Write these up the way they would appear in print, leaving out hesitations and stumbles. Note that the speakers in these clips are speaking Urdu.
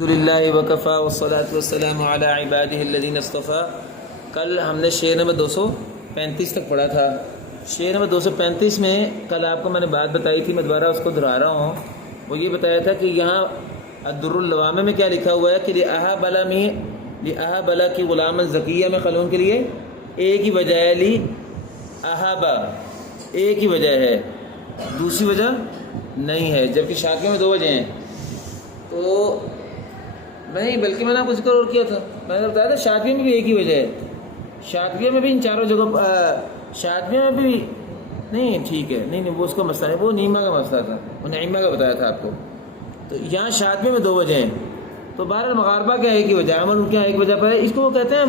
الحمدللہ وکفا والصلاة والسلام علی عبادہ الذین اصطفیٰ۔ کل ہم نے شعر نمبر 235 تک پڑھا تھا۔ شعر نمبر 235 میں کل آپ کو میں نے بات بتائی تھی، میں دوبارہ اس کو دہرا رہا ہوں۔ وہ یہ بتایا تھا کہ یہاں الدر اللوامہ میں کیا لکھا ہوا ہے کہ لِأَهَبَ کی غلام ذکیہ میں قلون کے لیے ایک ہی وجہ ہے، لِأَهَبَ ایک ہی وجہ ہے، دوسری وجہ نہیں ہے، جبکہ شاکیہ میں دو وجہ ہیں۔ تو نہیں، بلکہ میں نے آپ کو ذکر اور کیا تھا، میں نے بتایا تھا شاطبیہ میں بھی ایک ہی وجہ ہے، شاطبیہ میں بھی ان چاروں جگہ شاطبیہ میں بھی نہیں، ٹھیک ہے، نہیں وہ اس کا مسئلہ ہے، وہ نیمہ کا مسئلہ تھا، وہ نعیمہ کا بتایا تھا آپ کو۔ تو یہاں شاطبیہ میں دو وجہ ہیں، تو بہر المغاربہ کیا ایک ہی وجہ ہے، عمل ان کے یہاں ایک وجہ پر ہے۔ اس کو وہ کہتے ہیں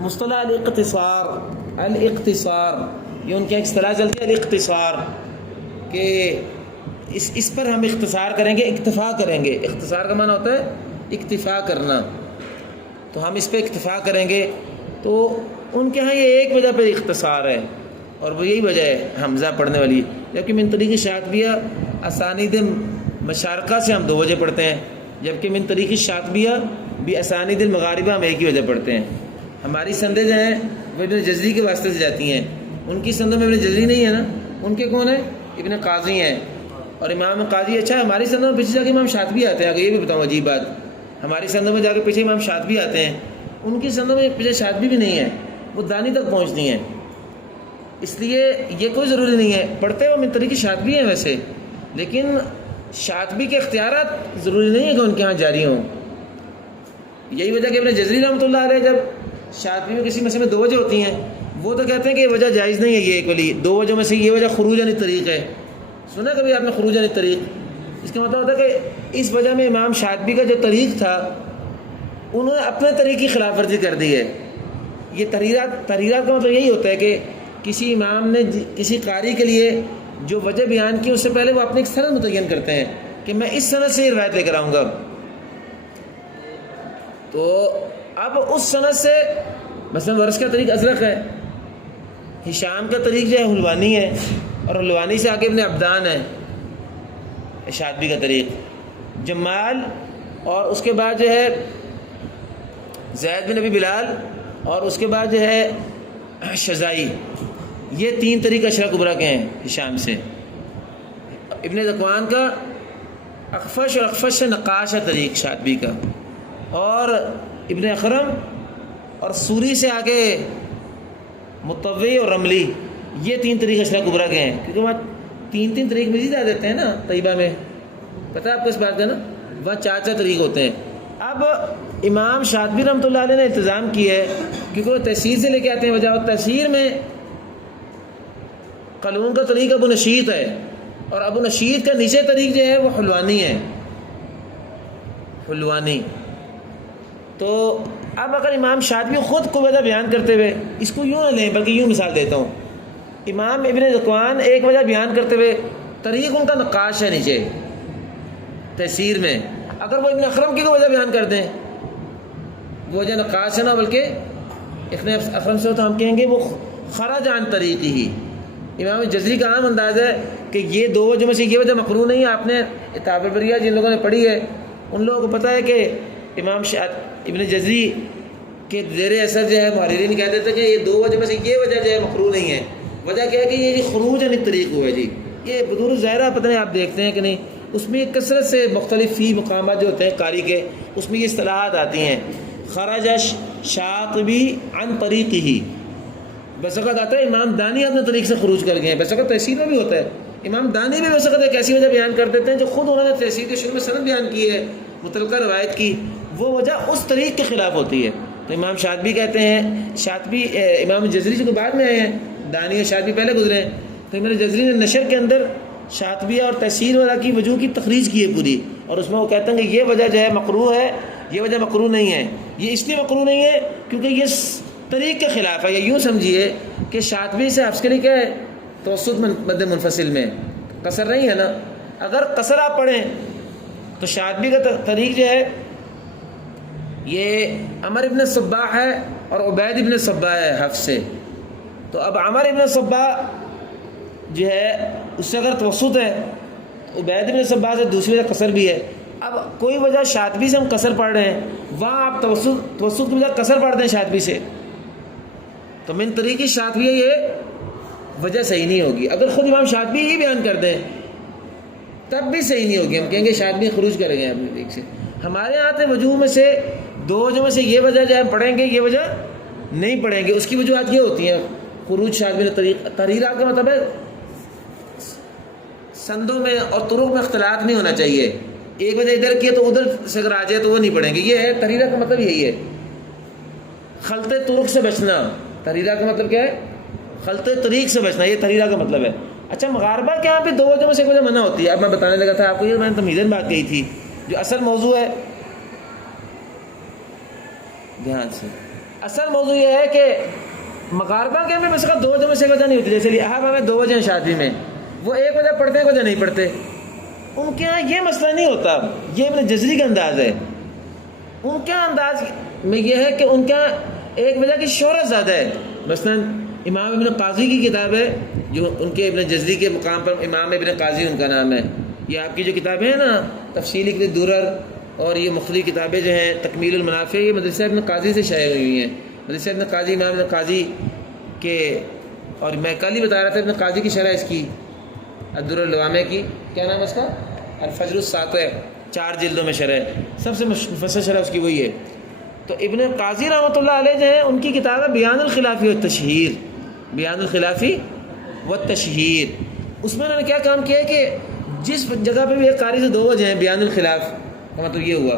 مصطلح الاختصار، الاختصار، یہ ان کے ایک اصطلاح چلتی ہے الاختصار، کہ اس پر ہم اختصار کریں گے، اکتفا کریں گے۔ اختصار کا معنی ہوتا ہے اکتفا کرنا، تو ہم اس پہ اکتفا کریں گے۔ تو ان کے ہاں یہ ایک وجہ پہ اختصار ہے، اور وہ یہی وجہ ہے حمزہ پڑھنے والی، جبکہ من طریق شاطبیہ اسانید مشارقہ سے ہم دو وجہ پڑھتے ہیں، جبکہ من طریق شاطبیہ بھی اسانید المغاربہ ہم ایک ہی وجہ پڑھتے ہیں۔ ہماری سندیں جو ہیں وہ ابن جزری کے واسطے سے جاتی ہیں، ان کی سندوں میں ابن جزری نہیں ہے نا، ان کے کون ہیں؟ ابن قاضی ہیں، اور امام قاضی اچھا ہماری سندوں میں پیچھے جا کے امام شاطبی آتے ہیں۔ آگے یہ بھی بتاؤں عجیب بات، ہماری سندوں میں جا کے پیچھے امام شاطبی آتے ہیں، ان کی سندوں میں پیچھے شاطبی بھی نہیں ہے، وہ دانی تک پہنچتی ہیں۔ اس لیے یہ کوئی ضروری نہیں ہے، پڑھتے وہ من طریق شاطبی ہیں ویسے، لیکن شاطبی کے اختیارات ضروری نہیں ہے کہ ان کے ہاں جاری ہوں۔ یہی وجہ کہ ابن جزری رحمۃ اللہ علیہ جب شاطبی میں کسی مسئلے میں دو وجہ ہوتی ہیں، وہ تو کہتے ہیں کہ یہ وجہ جائز نہیں ہے، یہ ایک والی دو وجہ میں سے یہ وجہ خروج عن الطریق ہے۔ سنا کبھی آپ نے خروج عن الطریق؟ اس کا مطلب ہوتا ہے کہ اس وجہ میں امام شاطبی کا جو طریق تھا انہوں نے اپنے طریق کی خلاف ورزی کر دی ہے۔ یہ تحریرات کا مطلب یہی ہوتا ہے کہ کسی امام نے کسی قاری کے لیے جو وجہ بیان کی اس سے پہلے وہ اپنے ایک سند متعین کرتے ہیں کہ میں اس سند سے یہ روایت لے کر آؤں گا، تو اب اس سند سے مثلا ورث کا طریق ازرق ہے، ہشام کا طریق جو ہے حلوانی ہے، اور حلوانی سے آگے ابن عبدان ہے شاطبی کا طریق، جمال، اور اس کے بعد جو ہے زید بن نبی بلال، اور اس کے بعد جو ہے شزائی۔ یہ تین طریق اشرا کبریٰ کے ہیں ہشام سے۔ ابن ذکوان کا اخفش، اور اخفش سے نقاش ہے طریق شاطبی کا، اور ابن اخرم اور سوری سے آگے مطوی اور رملی، یہ تین طریق اشرا کبریٰ کے ہیں، کیونکہ وہاں تین طریق مزید آ دیتے ہیں نا طیبہ میں، پتہ ہے آپ کو اس بات کا نا، وہاں چار طریق ہوتے ہیں۔ اب امام شاطبی رحمۃ اللہ علیہ نے التزام کیا ہے، کیونکہ وہ تحصیل سے لے کے آتے ہیں وجہ، اور تحصیل میں قلون کا طریق ابو نشیط ہے، اور ابو نشیط کا نیچے طریق جو ہے وہ حلوانی ہے، حلوانی۔ تو اب اگر امام شاطبی خود کو وجہ بیان کرتے ہوئے، اس کو یوں نہ لیں بلکہ یوں مثال دیتا ہوں، امام ابن ذکوان ایک وجہ بیان کرتے ہوئے طریق ان کا نقاش ہے نیچے تحصیل میں، اگر وہ ابن اخرم کی کو وجہ بیان کر دیں، وہ وجہ نقاش ہے نا، بلکہ ابن اخرم سے تو ہم کہیں گے وہ خرج عن طریقی ہی۔ امام جزری کا عام انداز ہے کہ یہ دو وجہ میں سے یہ وجہ مقروء نہیں ہے۔ آپ نے کتاب البریہ جن لوگوں نے پڑھی ہے ان لوگوں کو پتہ ہے کہ امام ابن جزری کے زیر اثر جو ہے محررین کہہ دیتے ہیں کہ یہ دو وجہ میں سے یہ وجہ جو ہے مقروء نہیں ہے۔ وجہ کیا ہے کہ یہ خروج عن الطریق ہوا ہے جی، یہ بدور ظاہرہ پتہ نہیں آپ دیکھتے ہیں کہ نہیں، اس میں کثرت سے مختلف فی مقامات جو ہوتے ہیں قاری کے، اس میں یہ اصطلاحات آتی ہیں، خرج شاطبی عن طریقہ، بس وقت آتا ہے امام دانی اپنے طریق سے خروج کر گئے ہیں، بس وقت تحصیل میں بھی ہوتا ہے، امام دانی بھی بس وقت ایک ایسی وجہ بیان کر دیتے ہیں جو خود انہوں نے تحصیل کے شروع میں سند بیان کی ہے متعلقہ روایت کی، وہ وجہ اس طریق کے خلاف ہوتی ہے۔ تو امام شاطبی کہتے ہیں، شاطبی امام جزری سے بعد میں آئے ہیں، دانی اور شاطبی پہلے گزرے ہیں، تو امام جزری نے نشر کے اندر شاطبیہ اور تحصیل وغیرہ کی وجوہ کی تخریج کی ہے پوری، اور اس میں وہ کہتے ہیں کہ یہ وجہ جو ہے مقروء ہے، یہ وجہ مقروء نہیں ہے۔ یہ اس لیے مقروء نہیں ہے کیونکہ یہ طریق کے خلاف ہے، یا یوں سمجھیے کہ شاطبی سے حفظ کے لیے کیا ہے توسط مد منفصل میں قصر نہیں ہے نا، اگر قصر آپ پڑھیں تو شاطبی کا طریق جو ہے یہ عمر ابن صباح ہے اور عبید ابن صباح ہے حفظ سے، تو اب عمر ابن صباح جو ہے اس سے اگر توسط ہے، عبید ابن صباح سے دوسری وجہ قصر بھی ہے، اب کوئی وجہ شاطبی سے ہم قصر پڑھ رہے ہیں، وہاں آپ توسط کی بجائے قصر پڑھتے ہیں شاطبی سے، تو من طریق شاطبیہ یہ وجہ صحیح نہیں ہوگی۔ اگر خود امام شاطبی ہی بیان کر دیں تب بھی صحیح نہیں ہوگی، ہم کہیں گے شاطبی خروج کریں گے اپنے طریق سے۔ ہمارے یہاں سے وجوہ میں سے دو وجہ میں سے یہ وجہ جو ہے پڑھیں گے، یہ وجہ نہیں پڑھیں گے۔ اس کی وجوہات یہ ہوتی ہیں خروج شاطبی طریق، تحریرات کا مطلب ہے سندوں میں اور طرق میں اختلاط نہیں ہونا چاہیے، ایک وجہ ادھر کی ہے تو ادھر سے اگر آ جائے تو وہ نہیں پڑھیں گے، یہ ہے تحریرات کا مطلب یہی ہے۔ خلط طرق سے بچنا، تحریرات کا مطلب کیا ہے؟ خلط طریق سے بچنا، یہ تحریرات کا مطلب ہے۔ اچھا مغاربہ کے یہاں پہ دو وجہ میں سے ایک وجہ منع ہوتی ہے۔ اب میں بتانے لگا تھا آپ کو، یہ میں نے تمہیداً بات کہی تھی، جو اصل موضوع ہے دھیان سے، اصل موضوع یہ ہے کہ مغاربہ کے میں مثلا دو وجہ میں سے ایک وجہ نہیں ہوتی، جیسے لحاظہ میں دو وجہ ہیں شادی میں، وہ ایک وجہ پڑھتے ہیں ایک وجہ نہیں پڑھتے۔ ان کے یہاں یہ مسئلہ نہیں ہوتا، یہ ابن جزری کا انداز ہے۔ ان کے انداز میں یہ ہے کہ ان کا ایک وجہ کی شہرت زیادہ ہے۔ مثلا امام ابن قاضی کی کتاب ہے، جو ان کے ابن جزری کے مقام پر امام ابن قاضی ان کا نام ہے۔ یہ آپ کی جو کتابیں ہیں نا، تفصیل ابن درر اور یہ مختلف کتابیں جو ہیں تکمیل المنافع، یہ مدرسہ ابن قاضی سے شائع ہوئی ہیں۔ مدرسہ ابن قاضی، امام ابن قاضی کے، اور میں کل ہی بتا رہا تھا ابن قاضی کی شرح اس کی الدر اللوامہ کی، کیا نام ہے اس کا؟ الفجر الساطع، 4 جلدوں میں شرح، سب سے مفصل شرح اس کی وہی ہے۔ تو ابن قاضی رحمۃ اللہ علیہ جو ہے، ان کی کتاب ہے بیان الخلافی والتشہیر، بیان الخلافی والتشہیر۔ اس میں انہوں نے کیا کام کیا ہے کہ جس جگہ پہ بھی ایک قاری سے دو وجہ ہیں، بیان الخلاف کا مطلب یہ ہوا،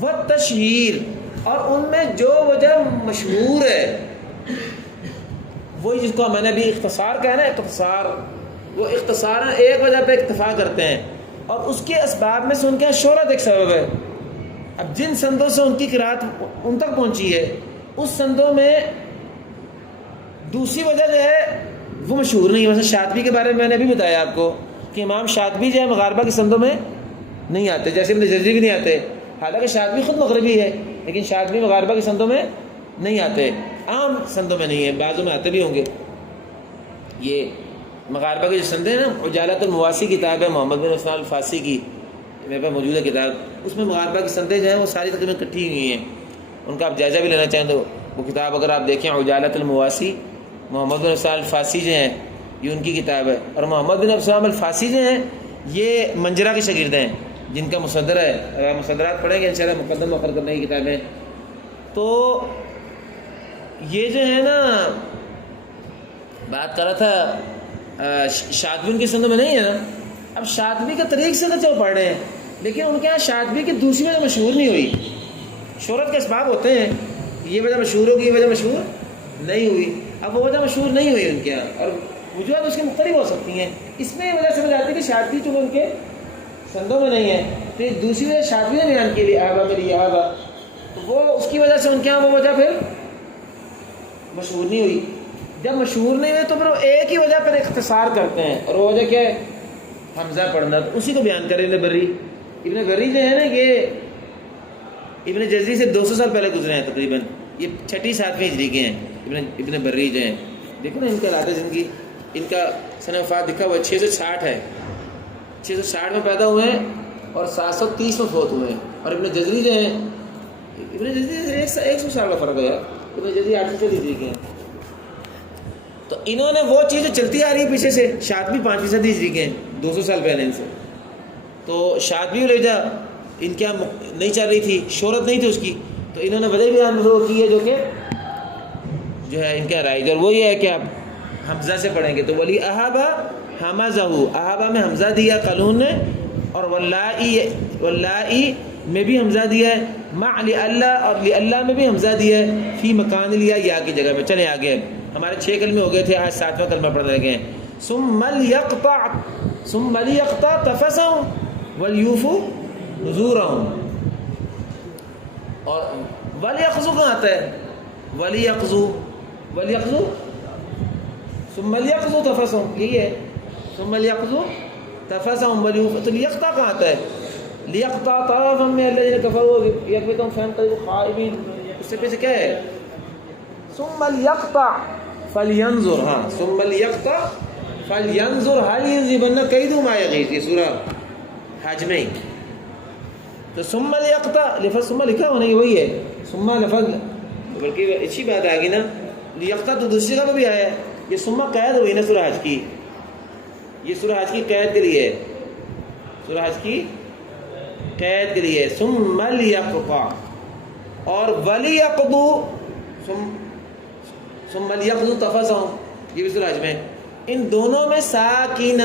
والتشہیر، اور ان میں جو وجہ مشہور ہے، وہی جس کو میں نے ابھی اختصار کہا نا، اختصار، وہ اختصار ایک وجہ پہ اکتفا کرتے ہیں، اور اس کے اسباب میں سے ان کے یہاں شہرت ایک سبب ہے۔ اب جن سندوں سے ان کی قرات ان تک پہنچی ہے، اس سندوں میں دوسری وجہ جو ہے وہ مشہور نہیں ہے۔ مثلا شاطبی کے بارے میں میں نے ابھی بتایا آپ کو کہ امام شاطبی جو ہے مغاربہ کی سندوں میں نہیں آتے، جیسے ابن جزری بھی نہیں آتے، حالانکہ شاطبی خود مغربی ہے، لیکن شاطبی مغاربہ کی سندوں میں نہیں آتے، عام سندوں میں نہیں ہے، بعضوں میں آتے بھی ہوں گے۔ یہ مغاربہ کی جو سندیں ہیں نا، عجالۃ المواسی کتاب ہے محمد بن عثمان الفاسی کی، میرے پاس موجود ہے کتاب، اس میں مغاربہ کی سندیں جو ہیں وہ ساری تقریباً اکٹھی ہوئی ہیں۔ ان کا آپ جائزہ بھی لینا چاہیں تو وہ کتاب اگر آپ دیکھیں، عجالۃ المواسی، محمد بن عثمان الفاسی جو ہیں، یہ ان کی کتاب ہے۔ اور محمد بن عثمان الفاسی جو ہیں، یہ منجرہ کے شاگرد ہیں، جن کا مصدر ہے، اگر مصدرات پڑھیں گے انشاءاللہ مقدم مؤخر کرنے کی کتابیں۔ تو یہ جو ہے نا، بات کر رہا تھا شاطبی ان کی سندوں میں نہیں ہے نا۔ اب شاطبی کے طریق سے تو پڑھ رہے ہیں، لیکن ان کے یہاں شاطبی کی دوسری وجہ مشہور نہیں ہوئی۔ شہرت کے اسباب ہوتے ہیں، یہ وجہ مشہور ہوگی، یہ وجہ مشہور نہیں ہوئی۔ اب وہ وجہ مشہور نہیں ہوئی ان کے یہاں، اور وجوہات اس کی مختلف ہو سکتی ہیں۔ اس میں یہ وجہ سمجھ آتی ہے کہ شاطبی چونکہ ان کے سندوں میں نہیں ہے، تو دوسری وجہ شاطبی نے بیان کے لیے آبا میری آبا، تو وہ اس کی وجہ سے ان کے یہاں وہ وجہ پھر مشہور نہیں ہوئی۔ جب مشہور نہیں ہوئے تو پھر وہ ایک ہی وجہ پر اختصار کرتے ہیں، اور وہ وجہ کیا ہے؟ حمزہ پڑھنا، تو اسی کو بیان کریں ابن بری۔ ابن بری جو ہے نا، یہ ابن جزری سے 200 سال پہلے گزرے ہیں تقریباً، یہ 6 7ویں ہجری کے ہیں ابن بری جو ہیں۔ دیکھو نا ان کا رات زندگی، ان کا سنہ وفات دکھا ہوا 660 ہے، 660 میں پیدا ہوئے ہیں اور 730 میں فوت ہوئے ہیں۔ اور ابن جزری جو ہیں، ابن جزری سے 100 سال کا فرق ہے یار، ابن جزری 840 ہجری کے ہیں۔ تو انہوں نے وہ چیزیں چلتی آ رہی ہے پیچھے سے، شاطبی 5ویں صدی ہجری کے ہیں، 200 سال پہلے ان سے۔ تو شاطبی وجہ ان کے یہاں نہیں چل رہی تھی، شہرت نہیں تھی اس کی، تو انہوں نے وجہ بیان کی ہے جو ہے ان کا رائج، اور وہ یہ ہے کہ آپ حمزہ سے پڑھیں گے تو ولی احابہ حمزہ، احابہ میں حمزہ دیا قالون نے، اور واللائی میں بھی حمزہ دیا ہے، مع لاللہ، اور لاللہ میں بھی حمزہ دیا ہے، فی مکان لیا، یا کی جگہ میں۔ چلیں آگے، ہمارے 6 کلمے ہو گئے تھے، آج 7واں کلمہ پڑھ رہے گئے۔ ثم لیقطع تفثهم ولیوفوا نذورهم، اور ولیقضوا کہاں آتا ہے؟ ولیقضوا ثم لیقضوا تفثهم، یہی ہے، ثم لیقضوا تفثهم ولیوفوا، تو لیقطع کہاں آتا ہے؟ لیقطع طرفا من الذین کفروا یکبتهم فینقلبوا خائبین، اس سے پیچھے کیا ہے؟ ثم لیقطع فلینظر، ہاں ثم لیقطع فلینظر هل یذهبن کیدہ ما یغیظ، یہ سورہ حج میں۔ تو ثم لیقطع لفظ ثم لکھا ہونا یہ وہی ہے، ثم لفظ، بلکہ اچھی بات آ گئی نا، لیقطع تو دوسری جگہ بھی آیا ہے، یہ ثم قید ہوئی نا سورہ حج کی، یہ سورہ حج کی قید کے لیے ہے، سورہ حج کی قید کے لیے ثم لیقطع، اور ولیقضوا ثم لیقضوا تفثهم، یہ بھی سورہ حج میں، ان دونوں میں ساکنن،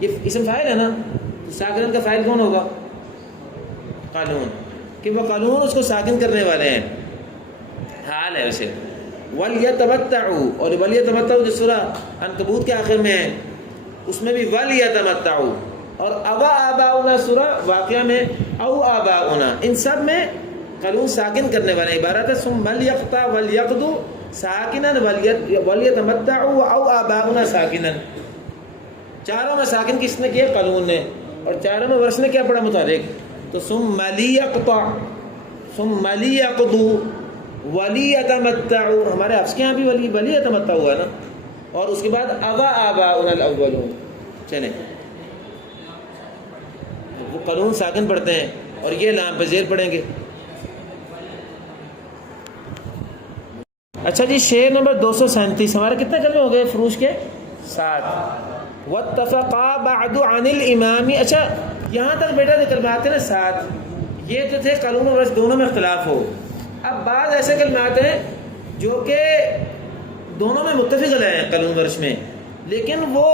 یہ اسم فاعل ہے نا، تو ساکنن کا فاعل کون ہوگا؟ قانون، کہ وہ قانون اس کو ساکن کرنے والے ہیں، حال ہے اسے۔ وَلْيَتَمَتَّعُوا، اور وَلْيَتَمَتَّعُوا جو سورہ عنکبوت کے آخر میں ہے اس میں بھی وَلْيَتَمَتَّعُوا، اور اَوَ آبَاؤُنَا سورہ واقعہ میں او آباؤنا، ان سب میں قانون ساکن کرنے والے عبارت ہے ثم لیقطع ولیقضوا ساکنن ولیتمتعوا او آباؤنا ساکنن، چاروں میں ساکن کس نے کیا؟ قانون نے، اور چاروں میں ورش نے کیا پڑھا متحرک، تو ثم لیقطع ثم لیقضوا ولیتمتعوا، ہمارے حفظ کے یہاں بھی ولیتمتعوا ہوا نا، اور اس کے بعد او آباؤنا الاولون، چلیں وہ قانون ساکن پڑھتے ہیں، اور یہ لام پہ زیر پڑھیں گے۔ اچھا جی، شعر نمبر 237، ہمارے کتنے کلمے ہو گئے فروش کے؟ 7۔ واتفقا بعد عن الامام، اچھا یہاں تک بیٹا جو کلمات ہیں نا 7، یہ جو تھے قانون و ورش دونوں میں اختلاف ہو۔ اب بعض ایسے کلمات ہیں جو کہ دونوں میں متفق رہے ہیں قانون ورش میں، لیکن وہ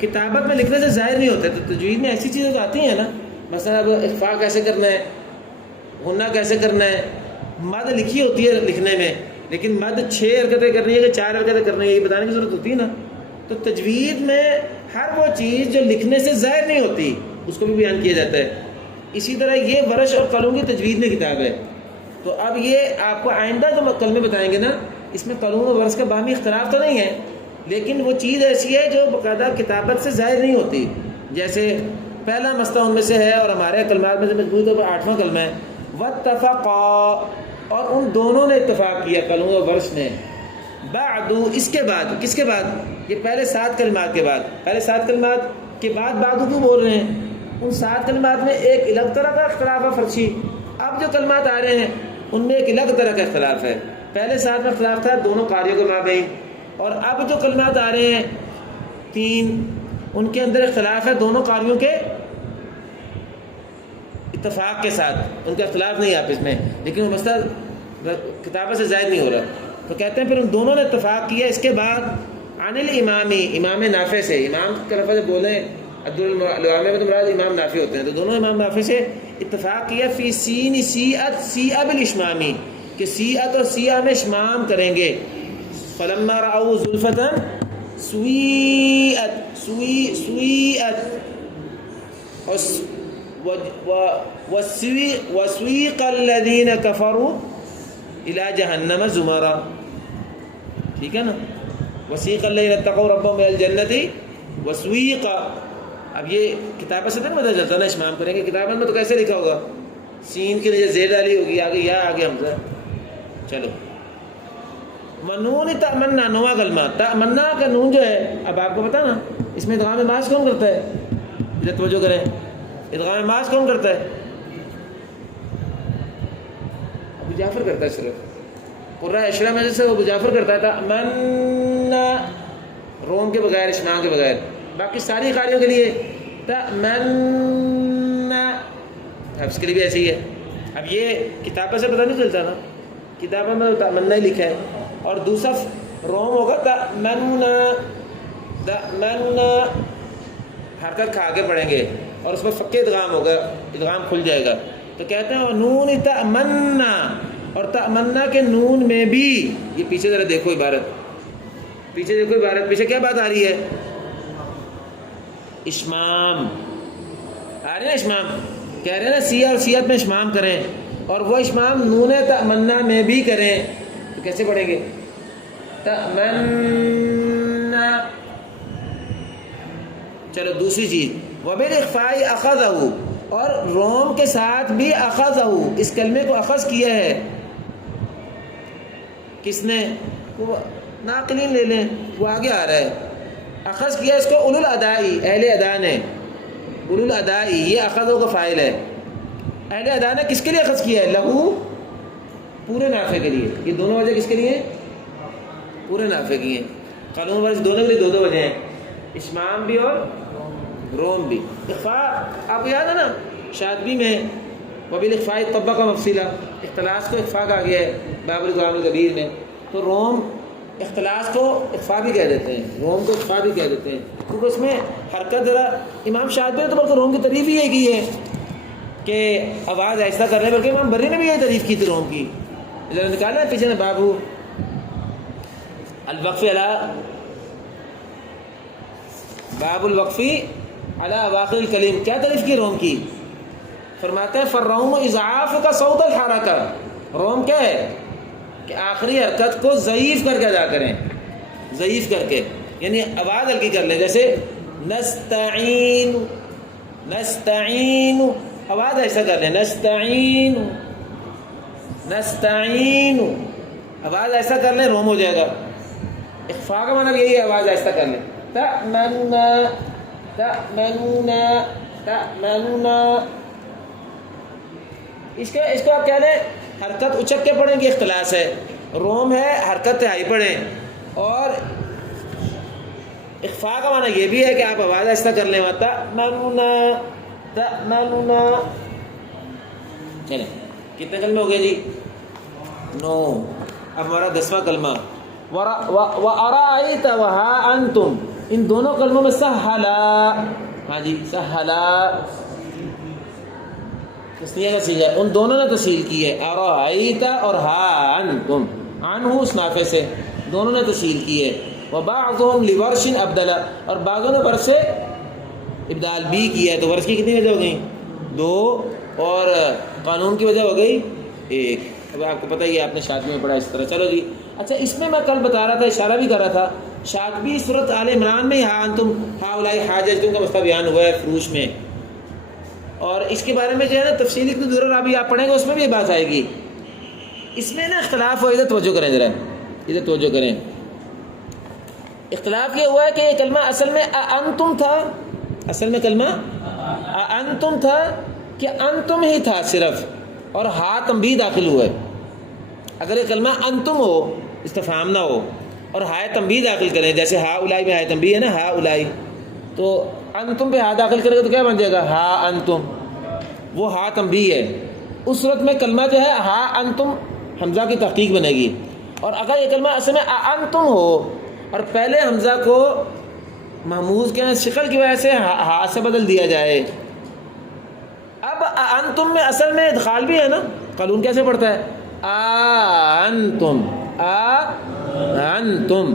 کتابت میں لکھنے سے ظاہر نہیں ہوتے، تو تجوید میں ایسی چیزیں تو آتی ہیں نا، مثلا اب اخفاء کیسے کرنا ہے، غنہ کیسے کرنا ہے، مد لکھی ہوتی ہے لکھنے میں، لیکن مد 6 حرکتیں کرنی ہے کہ 4 حرکتیں کرنی ہے، یہ بتانے کی ضرورت ہوتی ہے نا، تو تجوید میں ہر وہ چیز جو لکھنے سے ظاہر نہیں ہوتی اس کو بھی بیان کیا جاتا ہے۔ اسی طرح یہ ورش اور قلم کی تجوید میں کتاب ہے، تو اب یہ آپ کو آئندہ جو کلمے بتائیں گے نا، اس میں قلم و ورش کا باہمی اختلاف تو نہیں ہے، لیکن وہ چیز ایسی ہے جو باقاعدہ کتابت سے ظاہر نہیں ہوتی، جیسے پہلا مسئلہ ان میں سے ہے، اور ہمارے کلمات میں سے مضبوط ہے 8واں کلمہ ہے واتفقا، اور ان دونوں نے اتفاق کیا قلم و ورش نے، بعد، اس کے بعد، کس کے بعد؟ یہ پہلے 7 کلمات کے بعد، پہلے 7 کلمات کے بعد بعد کیوں بول رہے ہیں؟ ان 7 کلمات میں ایک الگ طرح کا اختلاف ہے فرشی، اب جو کلمات آ رہے ہیں ان میں ایک الگ طرح کا اختلاف ہے، پہلے 7 میں اختلاف تھا دونوں قاریوں کے مابین، اور اب جو کلمات آ رہے ہیں 3، ان کے اندر اختلاف ہے دونوں قاریوں کے اتفاق کے ساتھ، ان کا اختلاف نہیں ہے آپس میں، لیکن وہ مسئلہ کتابت سے ظاہر نہیں ہو رہا، تو کہتے ہیں پھر ان دونوں نے اتفاق کیا۔ اس کے بعد عن الامامی، امام نافع سے، امام کا لفظ بولیں عبدالعلامہ میں مراد امام نافع ہوتے ہیں، تو دونوں امام نافع سے اتفاق کیا فی سین سیئت سیئہ بالاشمامی، کہ سیئت اور سیئہ میں اشمام کریں گے، فلما رأوا زلفة سویئت سویئت وسویق الذین کفروا الی جہنم زمرا، ٹھیک ہے نا، وسیق الذین اتقوا ربهم الی الجنۃ وسویق، اب یہ کتابت سے نہیں پتہ چلتا نا اشمام کریں گے، کتابت میں تو کیسے لکھا ہوگا؟ سین کے لیے زیر ڈالی ہوگی، آگے یا آگے حمزہ، چلو منون تأمنا، نواں کلمہ تأمنا کا نون جو ہے، اب آپ کو پتا نا اس میں ادغام ماس کون کرتا ہے؟ ادھر توجہ کریں، ادغام ماس کون کرتا ہے؟ ابو جعفر کرتا ہے، صرف قرہ اشرا میں سے ابو جعفر کرتا ہے تأمنا، روم کے بغیر، اشمام کے بغیر، باقی ساری قاریوں کے لیے تأمنا، حفظ کے لیے بھی ایسے ہی ہے۔ اب یہ کتابت سے پتہ نہیں چلتا نا، کتابت میں تأمنا ہی لکھا ہے، اور دوسرا روم ہوگا تأمنا، تأمنا حرکت کھا کے پڑھیں گے، اور اس میں فقہ ادغام ہوگا، ادغام کھل جائے گا، تو کہتے ہیں نون تأمنا، اور تأمنا کے نون میں بھی، یہ پیچھے ذرا دیکھو عبارت، پیچھے دیکھو عبارت، پیچھے کیا بات آ رہی ہے؟ اشمام آ رہے ہیں، اشمام کہہ رہے ہیں نا، سیاہ اور سیات میں اشمام کریں، اور وہ اشمام نون تأمنا میں بھی کریں، تو کیسے پڑھیں گے؟ تأمنا۔ چلو دوسری چیز وبالاخفاء اخذہ، اور روم کے ساتھ بھی اخذہ، اس کلمے کو اخذ کیا ہے، کس نے؟ وہ ناقلین لے لیں، وہ آگے آ رہا ہے، اخذ کیا اس کو اولو الادائی، اہل ادا نے، اولو الادائی یہ اخذو کا فاعل ہے. اہل ادا نے کس کے لیے اخذ کیا ہے؟ لہو پورے نافع کے لیے. یہ دونوں وجہ کس کے لیے ہیں؟ پورے نافع کی ہیں. قانون ورث دونوں کے لیے دو وجہ ہیں، اشمام بھی اور روم بھی. اخفاء آپ کو یاد ہے نا شاطبی میں وبالاخفاء طبق مفصلا، اختلاس کو اخفاء کہا گیا ہے باب الغلام الکبیر میں. تو روم اختلاس کو اخفاء بھی کہہ دیتے ہیں، روم کو اخفاء بھی کہہ دیتے ہیں، کیونکہ اس میں حرکت ذرا امام شاطبی نے تو بلکہ روم کی تعریف ہی یہ کی ہے کہ آواز آہستہ کر رہے ہیں، بلکہ امام بری نے بھی یہ تعریف کی تھی روم کی. ذرا نکالا ہے پیچھے نا بابو الوقف علی باب الوقفی علی اواخر الکلم. کیا تعریف کی روم کی؟ فرماتے ہیں فالروم اضعاف کا صوت الحرکہ. روم کیا ہے کہ آخری حرکت کو ضعیف کر کے ادا کریں، ضعیف کر کے یعنی آواز ہلکی کر لیں. جیسے نستعین، نستعین آواز ایسا کر لیں، نستعین، نستعین آواز ایسا کر لیں، روم ہو جائے گا. اخفاء کا مطلب یہی ہے آواز ایسا کر لیں. تأمنون، تأمنون، تأمنون. اس کو آپ کہہ لیں حرکت اچک کے پڑھیں گے اختلاس ہے، روم ہے حرکت تہائی پڑھیں. اور اخفاء کا معنی یہ بھی ہے کہ آپ آواز ایسا کر لیں. تأمنون، تأمنون. چلیں کتنے کلمے ہو گئے جی؟ 9. اب ہمارا 10واں کلمہ وَأَرَأَيْتَ وَهَا أَنْتُمْ. ان دونوں کلموں میں سہلا، ہاں جی سہلا تسنیہ کا صیغہ ہے، ان دونوں نے تسہیل کی ہے. أَرَأَيْتَ اور ہا أَنْتُمْ، عنہ اس نافع سے دونوں نے تسہیل کی ہے. وَبَعْضُهُمْ لِوَرْشٍ أَبْدَلَ اور بعضوں نے ورش سے ابدال بھی کیا ہے. تو ورش کی کتنی وجہ ہو گئی؟ 2 اور قانون کی وجہ ہو گئی 1. اب آپ کو پتہ ہی ہے، آپ نے شاطبی میں پڑھا اس طرح. چلو جی اچھا، اس میں میں کل بتا رہا تھا، اشارہ بھی کر رہا تھا، شاطبی سورۃ آل عمران میں ہاں انتم ہاؤلائی حاججتم کا مسئلہ بیان ہوا ہے فروش میں، اور اس کے بارے میں جو ہے نا تفصیلی اتنی دور ابھی آپ پڑھیں گے اس میں بھی یہ بات آئے گی. اس میں نا اختلاف ہوا، ادھر توجہ کریں ذرا، ادھر توجہ کریں. اختلاف یہ ہوا ہے کہ یہ کلمہ اصل میں انتم تھا، اصل میں کلمہ انتم تھا کہ انتم ہی تھا صرف، اور ہا تنبیہ داخل ہوا ہے. اگر یہ کلمہ انتم ہو، استفہام نہ ہو، اور ہائے تنبیہ داخل کریں، جیسے ہا اولائی میں ہائے تنبیہ ہے نا، ہا اولائی، تو انتم پہ ہا داخل کرے گا تو کیا بن جائے گا؟ ہا انتم. وہ ہا تنبیہ ہے. اس صورت میں کلمہ جو ہے ہا انتم حمزہ کی تحقیق بنے گی. اور اگر یہ کلمہ اصل میں انتم ہو اور پہلے حمزہ کو محموز کے شکل کی وجہ سے ہا سے بدل دیا جائے. اب انتم میں اصل میں ادخال بھی ہے نا، قانون کیسے پڑھتا ہے؟ انتم، انتم،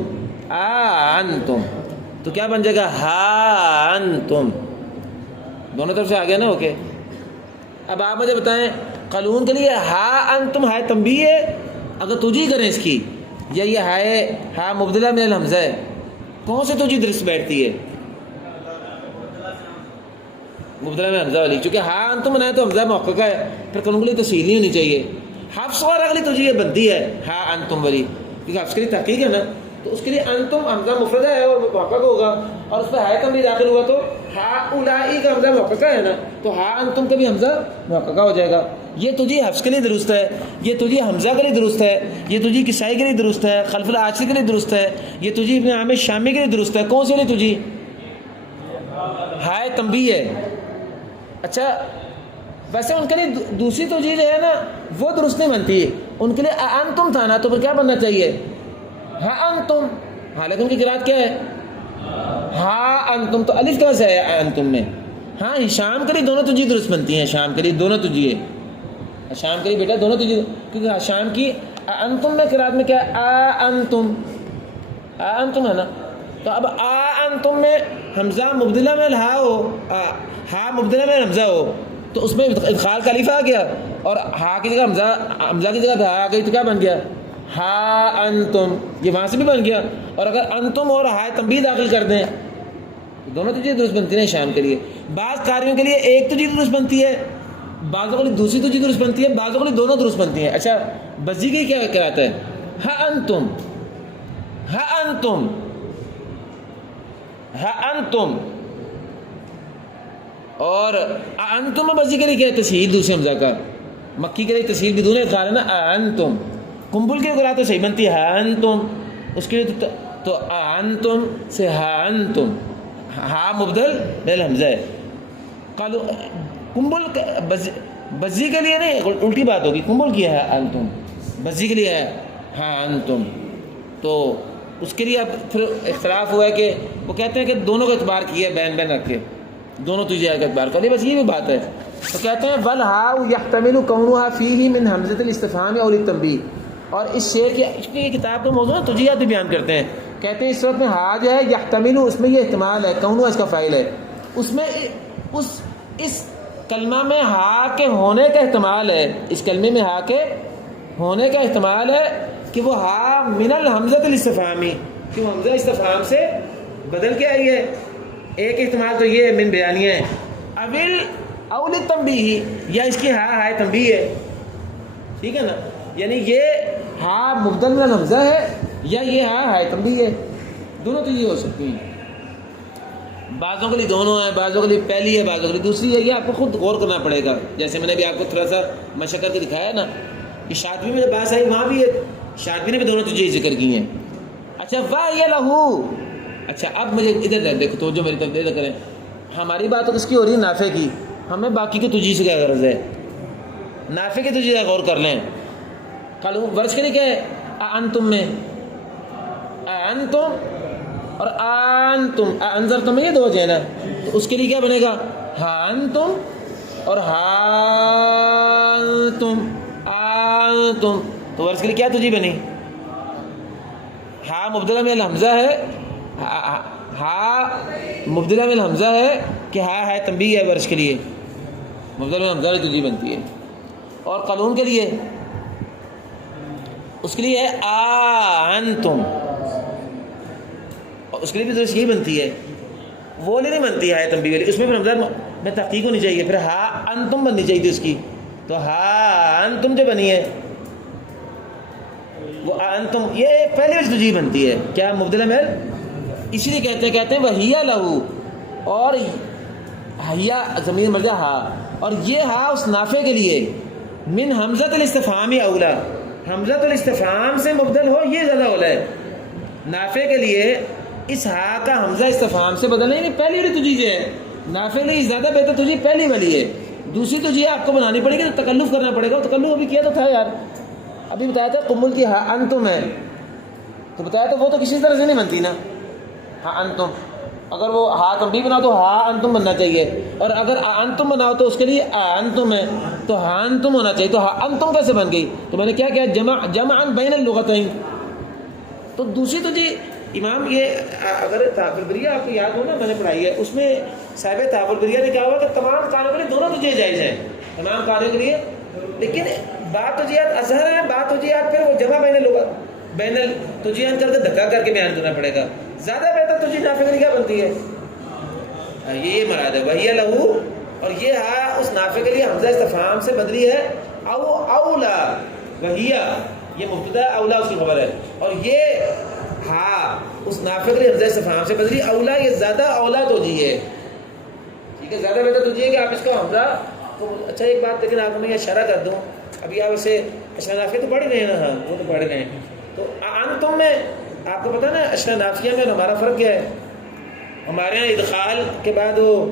انتم، تو کیا بن جائے گا؟ ہا انتم. دونوں طرف سے آ گیا نا. اوکے، اب آپ مجھے بتائیں قانون کے لیے ہا انتم ہائے تنبیہ ہے اگر توجیہ کریں اس کی، یا یہ ہائے ہا مبدلہ من الحمزہ ہے، کون سے توجیہ درست بیٹھتی ہے؟ مبدلہ میں حمزہ والی، چونکہ ہا انتم بنائے تو حمزہ محققہ ہے، پھر قانون کے لیے تسہیل نہیں ہونی چاہیے. حفص اور اگلی توجیہ بنتی ہے ہا انتم والی، کیونکہ حفص کے لیے تحقیق ہے نا، تو اس کے لیے انتم حمزہ مفردہ ہے اور محقق ہوگا، اور اس پہ ہائے تنبیہ داخل ہوا تو ہا اولائی کا حمزہ محققہ ہے نا، تو ہا انتم کا بھی حمزہ محققہ ہو جائے گا. یہ توجیہ حفص کے لیے درست ہے، یہ توجیہ حمزہ کے لیے درست ہے، یہ توجیہ کسائی کے لیے درست ہے، خلف العاصی کے لیے درست ہے، یہ توجیہ ابن عامر شامی کے لیے درست ہے. کون سے لیے توجیہ؟ ہائے تنبیہ ہے. اچھا ویسے ان کے لیے دوسری توجیہ جو ہے نا وہ درست نہیں بنتی ہے. ان کے لیے انتم تھا نا، تو پھر کیا بننا چاہیے؟ ہاں انتم. ہاں لیکن ان کی قرات کیا ہے؟ ہاں انتم. تو الف کہاں سے ہے انتم میں؟ ہاں شام کے لیے دونوں توجیہ درست بنتی ہیں، شام کے لیے دونوں توجیہ، شام کے لیے بیٹا دونوں توجیہ، کیونکہ شام کی انتم میں قرات میں کیا ہے؟ انتم، انتم ہے نا. تو اب انتم میں حمزہ مبدلہ میں ہا ہو، ہا مبدلہ میں حمزہ ہو، تو اس میں ادخال کا الف آ گیا، اور ہا کی جگہ حمزہ کی جگہ ہا آ گئی، تو کیا بن گیا؟ ہا انتم. یہ وہاں سے بھی بن گیا. اور اگر انتم اور ہائے تنبیہ داخل کر دیں دونوں توجیہ درست بنتی ہیں شام کے لیے. بعض قاریوں کے لیے ایک توجیہ درست بنتی ہے، بعضوں کے لیے دوسری توجیہ درست بنتی ہے، بعضوں کے لیے دونوں درست بنتی ہیں. اچھا بزی کی کیا قرات ہے؟ ہا انتم، ہا انتم، ہا انتم. اور انتم میں بزی کے لیے کیا ہے تشہیر دوسرے حمزہ کا، مکی کے لیے تشہیر بدون ادغام ہے نا انتم، قنبل کے قرأ تو صحیح بنتی ہے انتم، اس کے لیے تو انتم سے انتم، ہا مبدل بل حمزہ ہے، قنبل بزی کے لیے نہیں، الٹی بات ہوگی، قنبل کیا ہے انتم، بزی کے لیے ہے ہاں انتم، تو اس کے لیے اب پھر اختلاف ہوا ہے کہ وہ کہتے ہیں کہ دونوں کا اعتبار کیا ہے بین بین رکھ کے، دونوں تجھے کا اعتبار کر لیا، بس یہ بھی بات ہے. تو کہتے ہیں بل ہاؤ یحتمل کونھا فیہ من حمزۃ الاستفہام او للتنبیہ، اور اس شعر کی یہ کتاب کا موضوع تجھیات بھی بیان کرتے ہیں، کہتے ہیں اس صورت میں ہا جو ہے یحتمل، اس میں یہ احتمال ہے، کونھا اس کا فاعل ہے، اس میں اس کلمہ میں ہا کے ہونے کا احتمال ہے، اس کلمے میں ہا کے ہونے کا احتمال ہے کہ وہ ہا من الحمزۃ الاستفہامی، کہ وہ حمزہ استفہام سے بدل کے آئی ہے. ایک احتمال تو یہ ہے من بیانیہ ہے، اول اول تنبیہ، یا اس کی ہا ہائے تنبیہ ہے، ٹھیک ہے نا، یعنی یہ ہا مبدل من الحمزہ ہے یا یہ ہا ہائے تنبیہ ہے، دونوں تو یہ ہو سکتی ہیں. بعضوں کے لیے دونوں ہیں، بعضوں کے لیے پہلی ہے، بعضوں کے لیے دوسری ہے، یہ آپ کو خود غور کرنا پڑے گا. جیسے میں نے بھی آپ کو تھوڑا سا مشق کر کے دکھایا نا، کہ شاطبی میں جو بحث آئی وہاں بھی ہے، شاطبی نے بھی دونوں تجھے ذکر کی ہیں. اچھا وَهِيَ لَهُ، اچھا اب مجھے ادھر دیکھو تو جو میری طرف ادھر کریں، ہماری بات تو کس کی ہو رہی ہے؟ نافع کی. ہمیں باقی کی تجھیز سے کیا غرض ہے؟ نافع کی تجھیز غور کر لیں. کل ورش کے لیے کیا ہے؟ انتم میں انتم اور انتم انذرتم، یہ دو ہیں نا، تو اس کے لیے کیا بنے گا؟ ہاں انتم اور ہاں انتم انتم، تو ورش کے لیے کیا تجھیز بنی؟ ہاں مبدلہ میں الحمزہ ہے، ہاں مبدلہ میں الحمزہ ہے کہ ہاں ہے تنبیہ ہے، ورش کے لیے مبدلہ میں الحمزہ تجھیز بنتی ہے. اور قلون کے لیے اس کے لیے ہے انتم، اور اس کے لیے بھی درست یہی بنتی ہے، وہ نہیں بنتی ہے تنبیہ والی، اس میں بھی حمزہ میں تحقیق ہونی چاہیے، پھر ہاں انتم بننی چاہیے تھی اس کی، تو ہاں انتم جو بنی ہے وہ انتم، یہ پہلی وجہ تجھیز بنتی ہے کیا؟ مبدلہ میں، اسی لیے کہتے ہیں وَهِيَ لَهُ، اور ہیا ضمیر مرجع ہا، اور یہ ہا اس نافع کے لیے من حمزۃ الاستفہام اولا، حمزۃ الاستفہام سے مبدل ہو یہ زیادہ اولا ہے. نافع کے لیے اس ہا کا حمزہ استفہام سے بدلنا، یعنی پہلی والی تجھیز ہے، نافع کے لیے زیادہ بہتر تجھیز پہلی والی ہے. دوسری تجھیز آپ کو بنانی پڑے گی، تو تکلف کرنا پڑے گا، تکلف ابھی کیا تو تھا یار، ابھی بتایا تھا قنبل کی ہا انتم ہے، تو بتایا تو وہ تو کسی طرح سے نہیں بنتی نا، ہاں انتم، اگر وہ ہا تنبیہ بناؤ تو ہا انتم بننا چاہیے، اور اگر انتم بناؤ تو اس کے لیے انتم ہے، تو ہا انتم ہونا چاہیے، تو ہا انتم کیسے بن گئی؟ تو میں نے کیا کیا؟ جمعا بین اللغتین. تو دوسری تو جی امام یہ اگر تحفظ البریہ آپ کو یاد ہو نا، میں نے پڑھائی ہے، اس میں صاحب تحفظ البریہ نے کیا ہوا کہ تمام قاریوں کے لیے دونوں تجھے جائز ہیں، تمام قاریوں کے لیے، لیکن بات تجھیات اظہر ہے، بات تجھیات پھر وہ جمع بین اللغت بین التجھیان کر کے دھکا کر کے بیان کرنا پڑے گا. زیادہ بہتر تجھیز نافع کے لیے کیا بنتی ہے؟ یہ مراد ہے وَهِيَ لَهُ، اور یہ ہا اس نافع کے لیے حمزہ استفہام سے بدلی ہے اولا، وَهِيَ یہ مبتدا اولا اس کی خبر ہے، اور یہ ہا اس نافع کے لیے حمزہ استفہام سے بدلی اولا، یہ زیادہ اولا تجھیز ہے، ٹھیک ہے، زیادہ بہتر تجھیز ہے کہ آپ اس کو حمزہ تو. اچھا ایک بات لیکن آپ نے یہ اشارہ کر دوں، ابھی آپ اسے اشرا نافیہ تو پڑھ رہے ہیں نا، ہاں وہ تو پڑھ رہے ہیں، تو انتم میں آپ کو پتہ نا اشرا نافیہ میں ہمارا فرق کیا ہے؟ ہمارے یہاں ادخال کے بعد وہ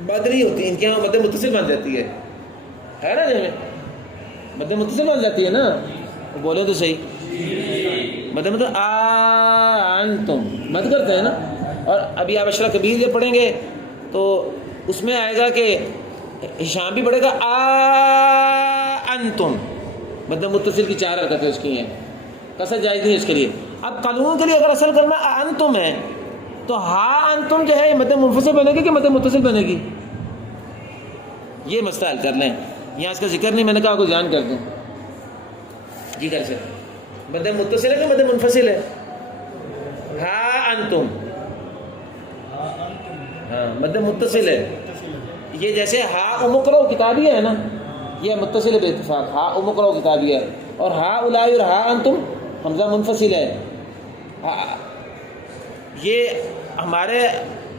مد نہیں ہوتی، ان کے یہاں مد متصل بن جاتی ہے نا، جی مد متصل بن جاتی ہے نا، بولے تو صحیح، مد مطلب انتم مد کرتے ہیں نا. اور ابھی آپ اشرا کبیر جب پڑھیں گے تو اس میں آئے گا کہ ہشام بھی پڑھے گا انتم، مد متصل کی 4 حرکتیں اس کی ہیں، کسر جائز نہیں اس کے لیے. اب قانون کے لیے اگر اصل کرنا انتم ہے تو ہاں انتم جو ہے مد منفصل بنے گی کہ مد متصل بنے گی؟ یہ مسئلہ حل کر لیں، یہاں اس کا ذکر نہیں، میں نے کہا کو جان کر دوں. جی کر سے مد متصل ہے کہ مد منفصل ہے؟ ہاں انتم، ہاں مد متصل ہے. یہ جیسے ہا امقرؤ کتابیہ ہے نا، یہ متصل ہے بے اتفاق، ہا امقرؤ کتابیہ، اور ہا اولئک اور ہا انتم حمزہ منفصل ہے. یہ ہمارے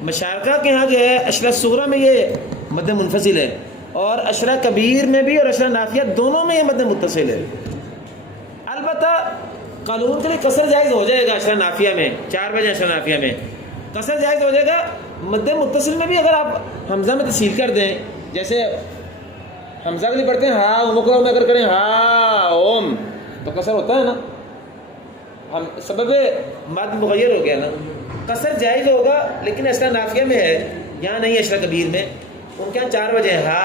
مشارقہ کے ہاں جو ہے عشرہ صغریٰ میں یہ مد منفصل ہے، اور عشرہ کبیر میں بھی اور عشرہ نافیہ دونوں میں یہ مد متصل ہے۔ البتہ قانون کے لیے قصر جائز ہو جائے گا عشرہ نافیہ میں، 4 بجے عشرہ نافیہ میں قصر جائز ہو جائے گا۔ مد متصل میں بھی اگر آپ حمزہ میں تسہیل کر دیں، جیسے حمزہ کے لیے پڑھتے ہیں ہا اوم، میں اگر کریں ہا اوم تو قصر ہوتا ہے نا، ہم سبب مد مغیر ہو گیا نا، قصر جائز ہوگا۔ لیکن عشرہ نافیہ میں ہے، یہاں نہیں ہے عشرہ کبیر میں، ان کے یہاں 4 بجے ہا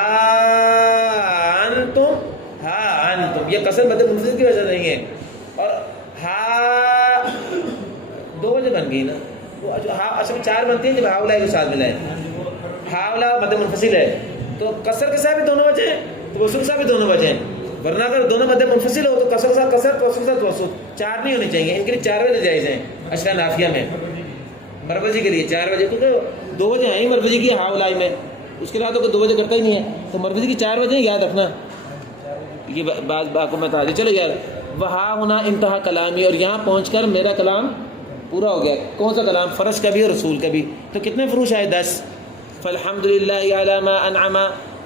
انتم، یہ قصر مد منفصل کی وجہ نہیں ہے، اور ہا 2 بجے بن گئی نا، ہا اصل میں 4 بنتی ہیں جب ہا اولا کے ساتھ ملا ہے، ہا اولا مد منفصل ہے تو قصر کے ساتھ بھی دونوں وجہ ہیں، توسط کے ساتھ بھی دونوں وجہ ہیں، ورنہ اگر دونوں مد منفصل ہو تو قصر کے ساتھ قصر، توسط کے ساتھ توسط، 4 نہیں ہونی چاہیے، ان کے لیے 4 بجے جائز ہیں عشرہ نافیہ میں، مروزی کے لیے 4 بجے، کیونکہ 2 بجے ہیں ہی مروزی کی ہا اولائی میں، اس کے بعد تو 2 بجے کرتا ہی نہیں ہے، تو مروزی کی 4 بجے یاد رکھنا، یہ بات کو میں بتا دیں۔ چلو یار، وہاں ہونا انتہا کلامی، اور یہاں پہنچ کر میرا کلام پورا ہو گیا۔ کون سا کلام؟ فرش کا بھی اور رسول کا بھی۔ تو کتنے فروش آئے؟ 10۔ فالحمدللہ علی ما انعم،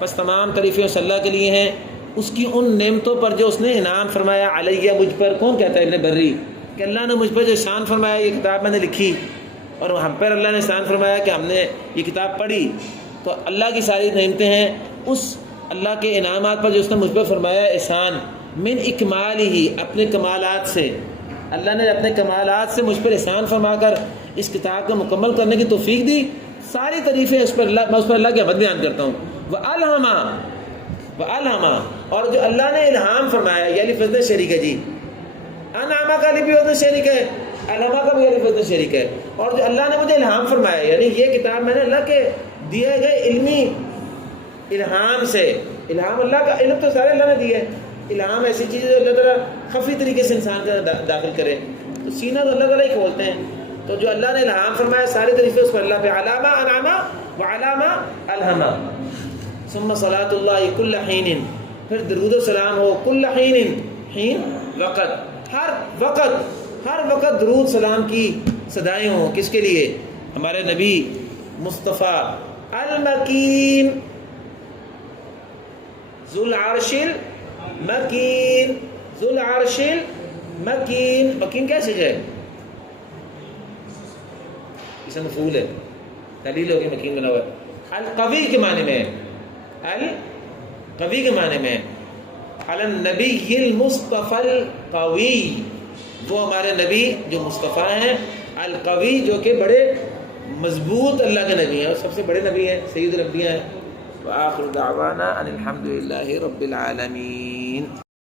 بس تمام تعریفیں اس اللہ کے لیے ہیں اس کی ان نعمتوں پر جو اس نے انعام فرمایا، علیہ مجھ پر۔ کون کہتا ہے؟ ابن بری، کہ اللہ نے مجھ پر جو احسان فرمایا، یہ کتاب میں نے لکھی، اور ہم پر اللہ نے احسان فرمایا کہ ہم نے یہ کتاب پڑھی، تو اللہ کی ساری نعمتیں ہیں اس اللہ کے انعامات پر جو اس نے مجھ پر فرمایا احسان، من اکمال ہی، اپنے کمالات سے، اللہ نے اپنے کمالات سے مجھ پر احسان فرما کر اس کتاب کو مکمل کرنے کی توفیق دی۔ ساری تعریفیں اس پر اللہ، میں اس پر اللہ کی حمد بیان کرتا ہوں۔ وَأَلْهَمَا، اور جو اللہ نے الہام فرمایا، یہ الف وزن شریک ہے جی، انعما کا بھی وزن شریک ہے، الہما کا بھی الف وزن شریک ہے، اور جو اللہ نے مجھے الہام فرمایا، یعنی یہ کتاب میں نے اللہ کے دیے گئے علمی الہام سے، الہام اللہ کا علم تو سارے اللہ نے دیا ہے، الہام ایسی چیز ہے اللہ تعالیٰ خفی طریقے سے انسان کا داخل کرے، تو سینہ تو اللہ تعالیٰ ہی کھولتے ہیں، تو جو اللہ نے الہام فرمایا سارے طریقے اس پر اللہ پہ، علامہ انعما وعلامہ الہما، ثم صلاۃ اللہ کل حین، پھر درود و سلام ہو کل حین، حین وقت، ہر وقت درود سلام کی صدائیں ہوں، کس کے لیے؟ ہمارے نبی مصطفیٰ المکین، ذو العرش المکین، ذو العرش المکین، مکین کیسے ہے؟ اس میں مفعول ہے، دلیل ہوگی مکین بنا ہوا ہے، القوی کے معنی میں، القوی کے معنی میں، علی النبی المصطفی القوی، وہ ہمارے نبی جو مصطفیٰ ہیں، القوی جو کہ بڑے مضبوط اللہ کے نبی ہیں، اور سب سے بڑے نبی ہیں، سید الانبیاء ہیں۔ وآخر دعوانا ان الحمد للہ رب العالمین۔